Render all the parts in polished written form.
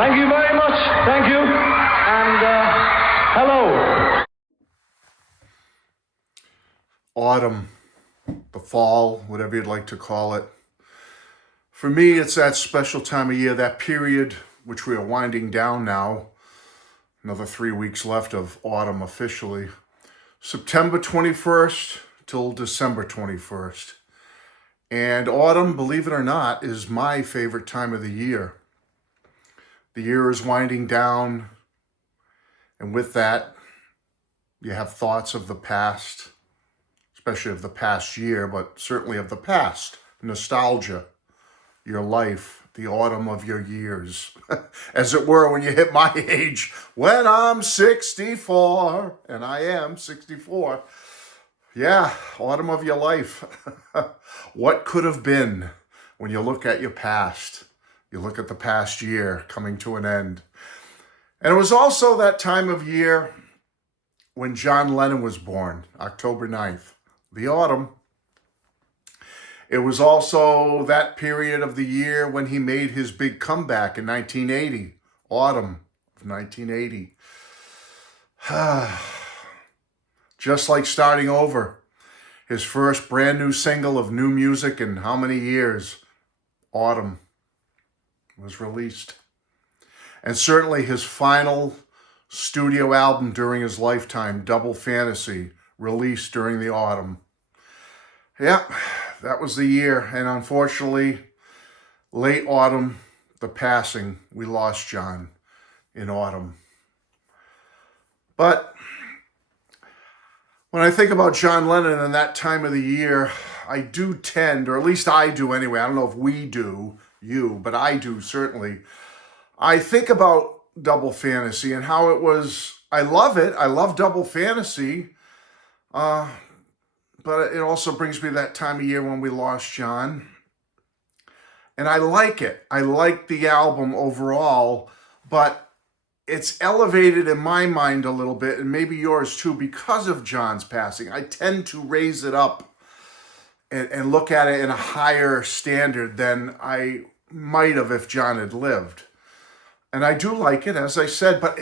Thank you very much. Thank you. And hello. Autumn, the fall, whatever you'd like to call it. For me, it's that special time of year, that period which we are winding down now. Another 3 weeks left of autumn officially. September 21st till December 21st. And autumn, believe it or not, is my favorite time of the year. The year is winding down, and with that, you have thoughts of the past, especially of the past year, but certainly of the past. Nostalgia, your life, the autumn of your years. As it were, when you hit my age, when I'm 64, and I am 64, yeah, autumn of your life. What could have been when you look at your past? You look at the past year coming to an end. And it was also that time of year when John Lennon was born, October 9th, the autumn. It was also that period of the year when he made his big comeback in 1980, autumn of 1980. Just like starting over, his first brand new single of new music in how many years? Autumn was released. And certainly his final studio album during his lifetime, Double Fantasy, released during the autumn. Yeah, that was the year. And unfortunately, late autumn, the passing, we lost John in autumn. But when I think about John Lennon and that time of the year, I do tend, or at least I do anyway, I don't know if we do, you, but I do certainly. I think about Double Fantasy and how it was, I love it. I love Double Fantasy. But it also brings me that time of year when we lost John. And I like it. I like the album overall, but it's elevated in my mind a little bit, and maybe yours too, because of John's passing. I tend to raise it up and look at it in a higher standard than I might have if John had lived. And I do like it, as I said, but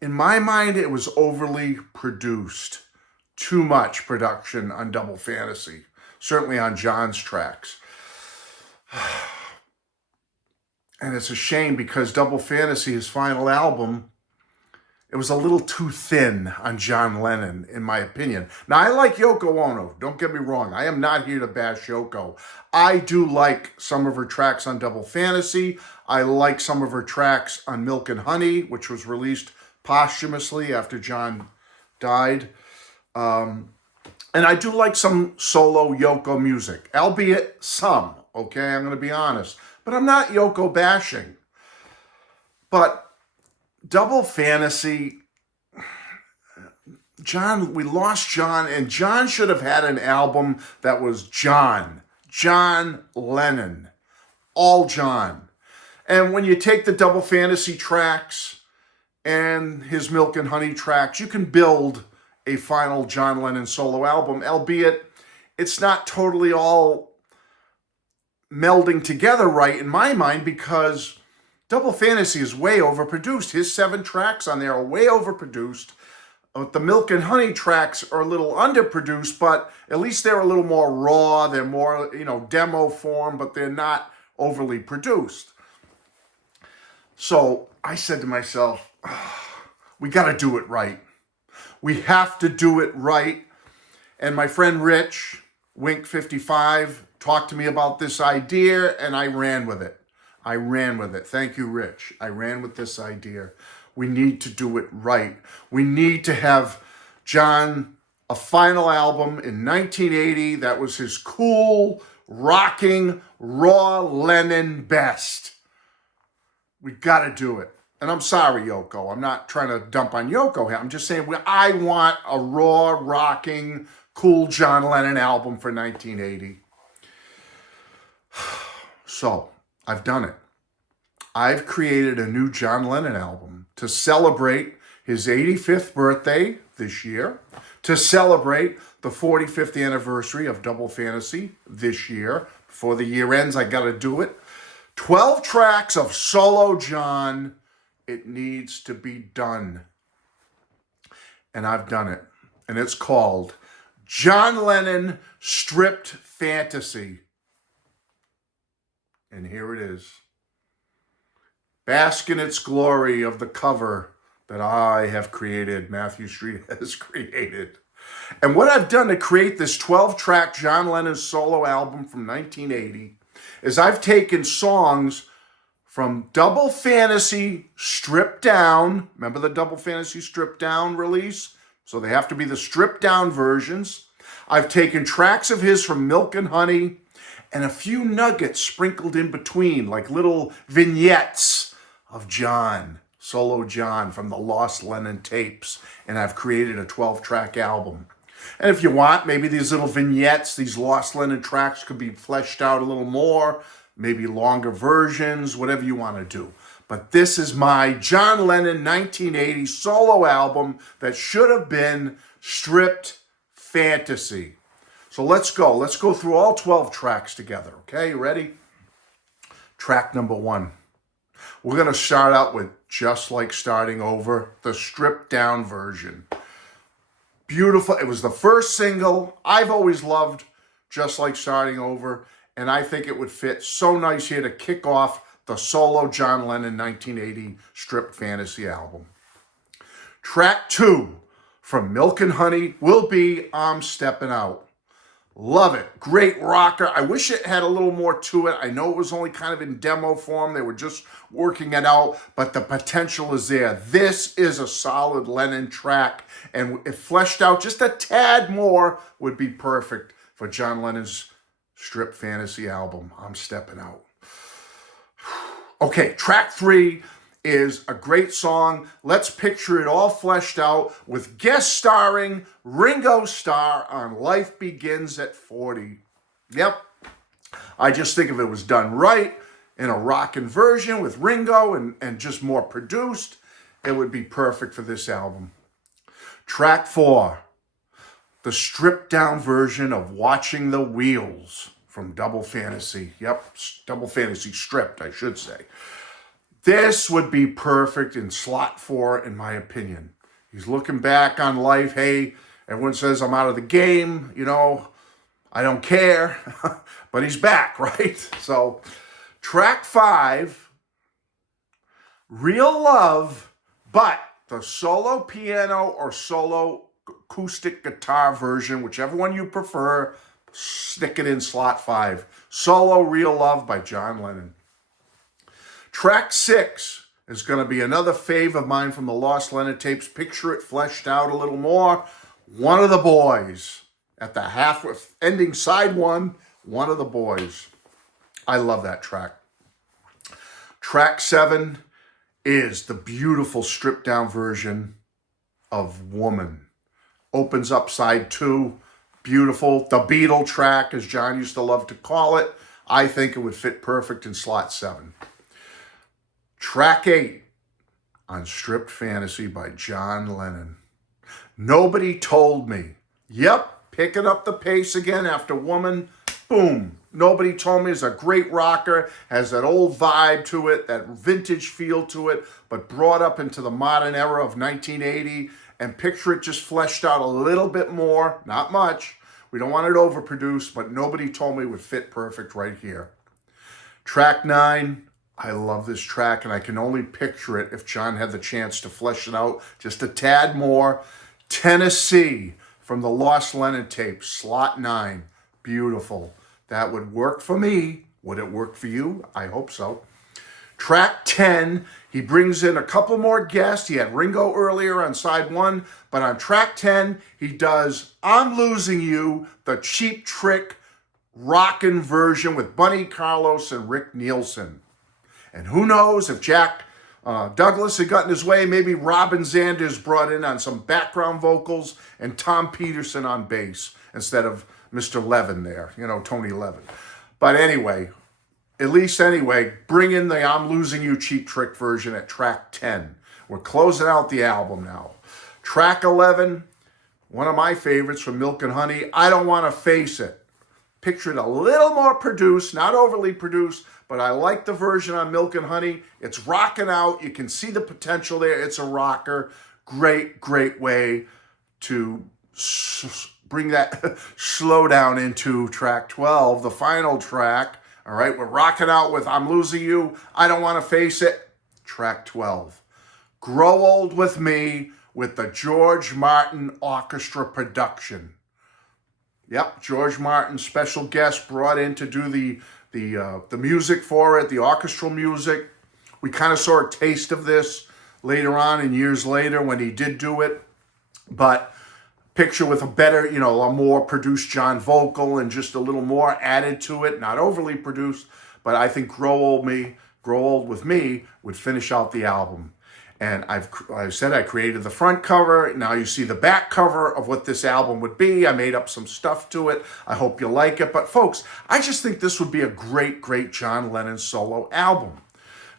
in my mind, it was overly produced. Too much production on Double Fantasy, certainly on John's tracks. And it's a shame because Double Fantasy, his final album, it was a little too thin on John Lennon, in my opinion. Now, I like Yoko Ono. Don't get me wrong. I am not here to bash Yoko. I do like some of her tracks on Double Fantasy. I like some of her tracks on Milk and Honey, which was released posthumously after John died. And I do like some solo Yoko music, albeit some, okay? I'm going to be honest. But I'm not Yoko bashing. But Double Fantasy, John, we lost John, and John should have had an album that was John Lennon, all John. And when you take the Double Fantasy tracks and his Milk and Honey tracks, you can build a final John Lennon solo album, albeit it's not totally all melding together right in my mind, because Double Fantasy is way overproduced. His 7 tracks on there are way overproduced. The Milk and Honey tracks are a little underproduced, but at least they're a little more raw. They're more, demo form, but they're not overly produced. So I said to myself, we got to do it right. We have to do it right. And my friend Rich, Wink55, talked to me about this idea, and I ran with it. Thank you, Rich. I ran with this idea. We need to do it right. We need to have John a final album in 1980 that was his cool, rocking, raw Lennon best. We got to do it. And I'm sorry, Yoko. I'm not trying to dump on Yoko here. I'm just saying I want a raw, rocking, cool John Lennon album for 1980. So, I've done it. I've created a new John Lennon album to celebrate his 85th birthday this year, to celebrate the 45th anniversary of Double Fantasy this year. Before the year ends, I got to do it. 12 tracks of solo John. It needs to be done. And I've done it. And it's called John Lennon Stripped Fantasy. And here it is. Bask in its glory of the cover that I have created, Matthew Street has created. And what I've done to create this 12-track John Lennon solo album from 1980 is I've taken songs from Double Fantasy Stripped Down. Remember the Double Fantasy Stripped Down release? So they have to be the stripped down versions. I've taken tracks of his from Milk and Honey and a few nuggets sprinkled in between, like little vignettes of John, solo John from the Lost Lennon tapes. And I've created a 12-track album. And if you want, maybe these little vignettes, these Lost Lennon tracks could be fleshed out a little more, maybe longer versions, whatever you want to do. But this is my John Lennon 1980 solo album that should have been Stripped Fantasy. So let's go. Let's go through all 12 tracks together. Okay, you ready? Track number 1. We're going to start out with Just Like Starting Over, the stripped down version. Beautiful. It was the first single. I've always loved Just Like Starting Over, and I think it would fit so nice here to kick off the solo John Lennon 1980 Stripped Fantasy album. Track 2 from Milk and Honey will be I'm Stepping Out. Love it. Great rocker. I wish it had a little more to it. I know it was only kind of in demo form. They were just working it out, but the potential is there. This is a solid Lennon track, and if fleshed out just a tad more, would be perfect for John Lennon's Stripped Fantasy album, I'm Stepping Out. Okay, track 3 is a great song. Let's picture it all fleshed out with guest starring Ringo Starr on Life Begins at 40. Yep. I just think if it was done right in a rockin' version with Ringo and just more produced, it would be perfect for this album. Track 4, the stripped down version of Watching the Wheels from Double Fantasy. Yep, Double Fantasy Stripped, I should say. This would be perfect in slot 4, in my opinion. He's looking back on life. Hey, everyone says I'm out of the game. You know, I don't care. But he's back, right? So, track 5, Real Love, but the solo piano or solo acoustic guitar version, whichever one you prefer, stick it in slot 5. Solo Real Love by John Lennon. Track 6 is going to be another fave of mine from the Lost Lennon tapes. Picture it fleshed out a little more. One of the Boys. At the half, ending side 1, One of the Boys. I love that track. Track 7 is the beautiful stripped down version of Woman. Opens up side 2. Beautiful. The Beatle track, as John used to love to call it. I think it would fit perfect in slot 7. Track 8 on Stripped Fantasy by John Lennon. Nobody Told Me. Yep, picking up the pace again after Woman. Boom. Nobody Told Me is a great rocker, has that old vibe to it, that vintage feel to it, but brought up into the modern era of 1980. And picture it just fleshed out a little bit more, not much. We don't want it overproduced, but Nobody Told Me would fit perfect right here. Track 9. I love this track, and I can only picture it if John had the chance to flesh it out just a tad more. Tennessee from the Lost Lennon tape, slot 9. Beautiful. That would work for me. Would it work for you? I hope so. Track 10, he brings in a couple more guests. He had Ringo earlier on side 1, but on track 10, he does I'm Losing You, the Cheap Trick rockin' version with Bunny Carlos and Rick Nielsen. And who knows if Jack Douglas had gotten his way, maybe Robin Zanders brought in on some background vocals and Tom Peterson on bass instead of Mr. Levin there, Tony Levin. But anyway, bring in the I'm Losing You Cheap Trick version at track 10. We're closing out the album now. Track 11, one of my favorites from Milk and Honey, I Don't Want to Face It. Picture it a little more produced, not overly produced, but I like the version on Milk and Honey. It's rocking out. You can see the potential there. It's a rocker. Great, great way to bring that slow down into track 12, the final track. All right, we're rocking out with I'm Losing You, I Don't Want to Face It, track 12. Grow Old With Me with the George Martin Orchestra production. Yep, George Martin, special guest brought in to do the music for it, the orchestral music. We kind of saw a taste of this later on and years later when he did do it. But picture with a better, a more produced John vocal and just a little more added to it, not overly produced, but I think Grow Old With Me would finish out the album. And I've said I created the front cover. Now you see the back cover of what this album would be. I made up some stuff to it. I hope you like it. But folks, I just think this would be a great, great John Lennon solo album.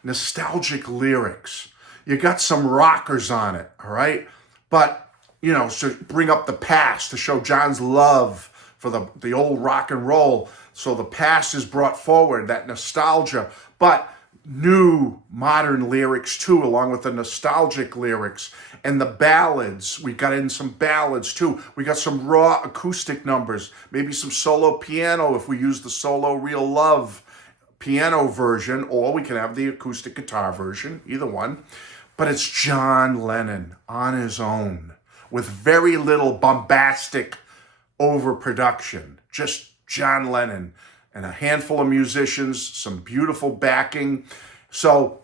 Nostalgic lyrics. You got some rockers on it, all right? But to bring up the past, to show John's love for the old rock and roll. So the past is brought forward, that nostalgia, but new modern lyrics too, along with the nostalgic lyrics and the ballads. We got in some ballads too. We got some raw acoustic numbers, maybe some solo piano if we use the solo Real Love piano version, or we can have the acoustic guitar version, either one. But it's John Lennon on his own, with very little bombastic overproduction. Just John Lennon and a handful of musicians, some beautiful backing. So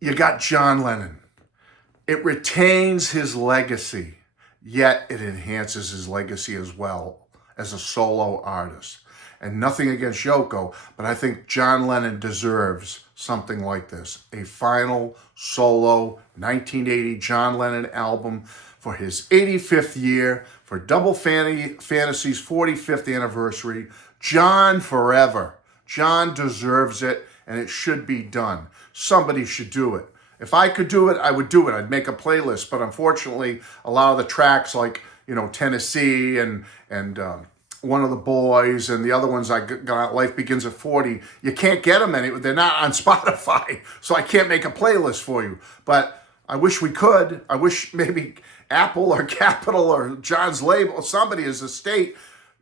you got John Lennon. It retains his legacy, yet it enhances his legacy as well as a solo artist. And nothing against Yoko, but I think John Lennon deserves something like this. A final solo 1980 John Lennon album for his 85th year, for Double Fantasy's 45th anniversary. John forever. John deserves it, and it should be done. Somebody should do it. If I could do it, I would do it. I'd make a playlist, but unfortunately, a lot of the tracks like, Tennessee and One of the Boys, and the other ones I got, Life Begins at 40. You can't get them anywhere. They're not on Spotify, so I can't make a playlist for you. But I wish we could. I wish maybe Apple or Capitol or John's label, or somebody as a state,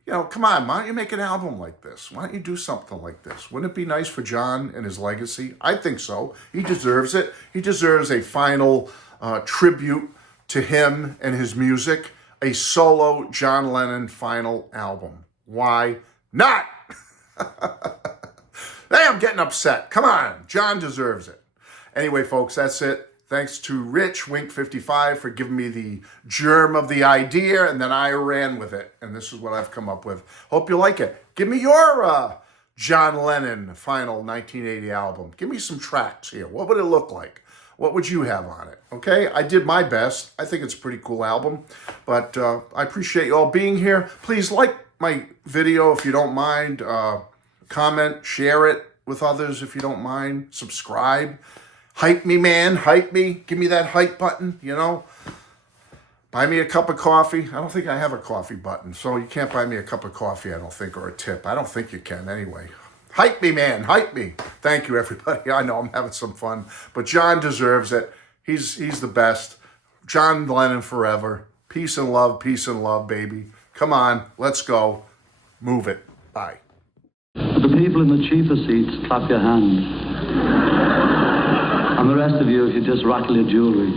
come on, why don't you make an album like this? Why don't you do something like this? Wouldn't it be nice for John and his legacy? I think so. He deserves it. He deserves a final tribute to him and his music. A solo John Lennon final album. Why not? Hey, I'm getting upset. Come on, John deserves it. Anyway, folks, that's it. Thanks to Rich, Wink55, for giving me the germ of the idea, and then I ran with it. And this is what I've come up with. Hope you like it. Give me your John Lennon final 1980 album. Give me some tracks here. What would it look like? What would you have on it? Okay, I did my best. I think it's a pretty cool album. But I appreciate you all being here. Please like my video if you don't mind. Comment, share it with others if you don't mind. Subscribe. Hype me, man. Hype me. Give me that hype button, Buy me a cup of coffee. I don't think I have a coffee button, so you can't buy me a cup of coffee, I don't think, or a tip. I don't think you can anyway. Hype me, man. Hype me. Thank you, everybody. I know I'm having some fun, but John deserves it. He's the best. John Lennon forever. Peace and love, baby. Come on, let's go. Move it. Bye. The people in the cheaper seats, clap your hands. And the rest of you, if you just rattle your jewelry.